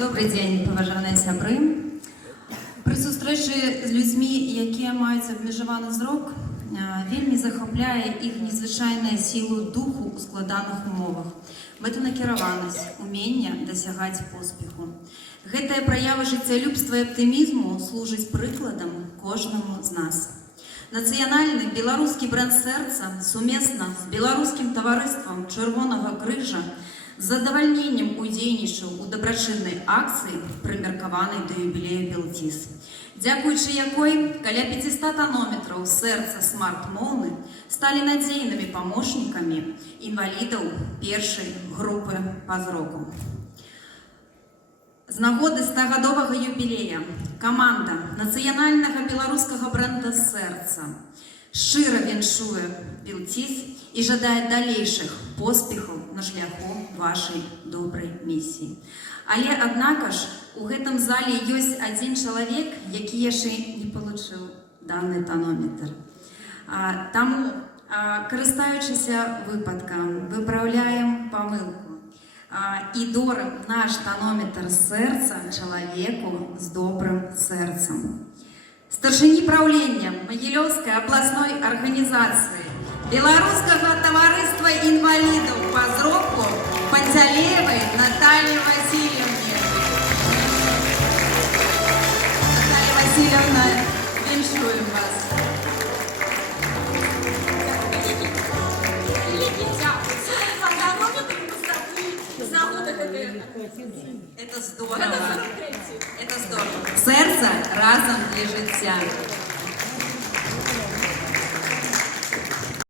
Добрий день, поважані сябри. При зустрічі з людьми, які мають обмежований зрок, вельми захопляє їх незвичайну силу духу у складаних умовах, метанакіраваність, уміння досягати поспіху. Гэтая проява життєлюбства і оптимізму служить прикладом кожному з нас. Національний білоруський бренд серця сумісно з білоруським товариством Червоного Крижа з задовольненням удзельнічаў у добрачыннай акцыі, прымеркаванай да юбілею Белтис, дзякуючы якой каля 500 тонометраў сэрца смарт-моўны сталі надзейнымі памочнікамі інвалідаў першай групы па зроку. З нагоды 100-гадовага юбілея каманда нацыянальнага беларускага бренда сэрца шчыра віншуе Белтис і жадае далейшых поспехаў на шляху вашай добрай місіі. Але, аднак ж, у гэтым зале ёсць адзін чалавек, які яшчэ не получыў даны тонометр. Таму, карыстаючыся выпадкам, выпраўляем памылку і дорым наш тонометр сэрца чалавеку з добрым сэрцам. Старшыні праўлення Магілёўскай абласной арганізацыі Беларускага таварыства інвалідаў па зроку Панцялеевай Натальі Васильевне. Наталья Васильевна, віншуем вас. Это здорово. Это здорово. Сердце разом для життя.